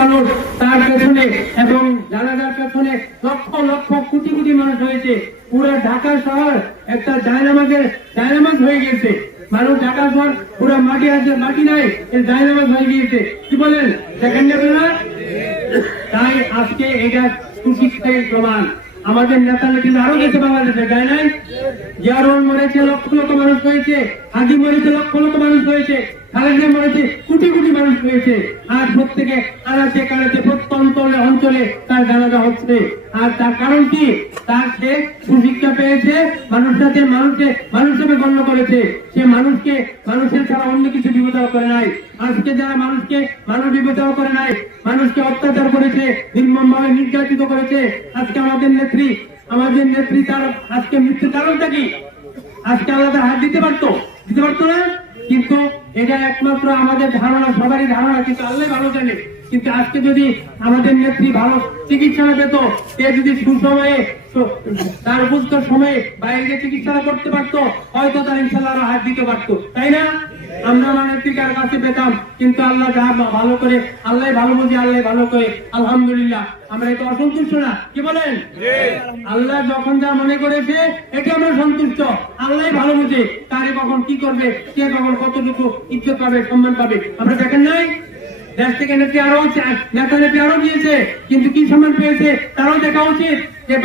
মানুষ তার পেছনে এবং জানাজার পেছনে লক্ষ লক্ষ কোটি কোটি মানুষ হয়েছে। পুরো ঢাকা শহর একটা ডায়নামাজ হয়ে গেছে। মানুষ ঢাকা শহর পুরো মাটি আছে, মাটি নাই, ডায়নামাজ হয়ে গিয়েছে। কি বলেন? দেখেন না? তাই আজকে এটা সুশিক্ষার প্রমাণ। আমাদের নেতা নেত্রীরা আরো গেছে বাংলাদেশে, তাই নাই? জিয়ারন মরেছে, লক্ষ লক্ষ মানুষ হয়েছে। হাজি মরেছে, লক্ষ লক্ষ মানুষ হয়েছে। খালেদা মরেছে, কোটি কোটি মানুষ হয়েছে। আর প্রত্যেকে আনাচে কানাচে প্রত্যন্ত অঞ্চলে তার জানাজা হচ্ছে। আর তার কারণ কি? তার সে সুশিক্ষা পেয়েছে, মানুষটাকে মানুষ হিসেবে গণ্য করেছে। সে মানুষের ছাড়া অন্য কিছু বিবেচনা করে নাই। আজকে যারা মানুষ বিবেচনা করে নাই, মানুষকে অত্যাচার করেছে, নির্মমভাবে নির্যাতিত করেছে, আজকে আমাদের নেত্রী তার আজকে মৃত্যুর কারণটা কি? আজকে আলাদা হাত দিতে পারতো না। কিন্তু এটা একমাত্র আমাদের ধারণা, সবারই ধারণা, কিন্তু আল্লাহ ভালো জানে। কিন্তু আজকে যদি আমাদের নেত্রী ভালো চিকিৎসা পেত, সে যদি সুসময়ে তার উপযুক্ত সময়ে বাইরে চিকিৎসা করতে পারতো, হয়তো তার ইনশাল্লাহ আরো হাত দিতে পারতো, তাই না? আমরা আমার নেত্রীর কাছে পেতাম। কিন্তু আল্লাহ যা ভালো করে, আল্লাহ ভালো বুঝি, আল্লাহ ভালো করে, আলহামদুলিল্লাহ। আমরা এটা অসন্তুষ্ট না, কি বলেন? আল্লাহ যখন যা মনে করেছে এটা আমরা সন্তুষ্ট। আল্লাহ ভালো বুঝে তারে কখন কি করবে, কে কখন কতটুকু ইজ্জত পাবে, সম্মান পাবে। আমরা দেখেন নাই? দেশ থেকে নেত্রী আরো দিয়েছে, কিন্তু কি সম্মান পেয়েছে তারাও দেখা উচিত যে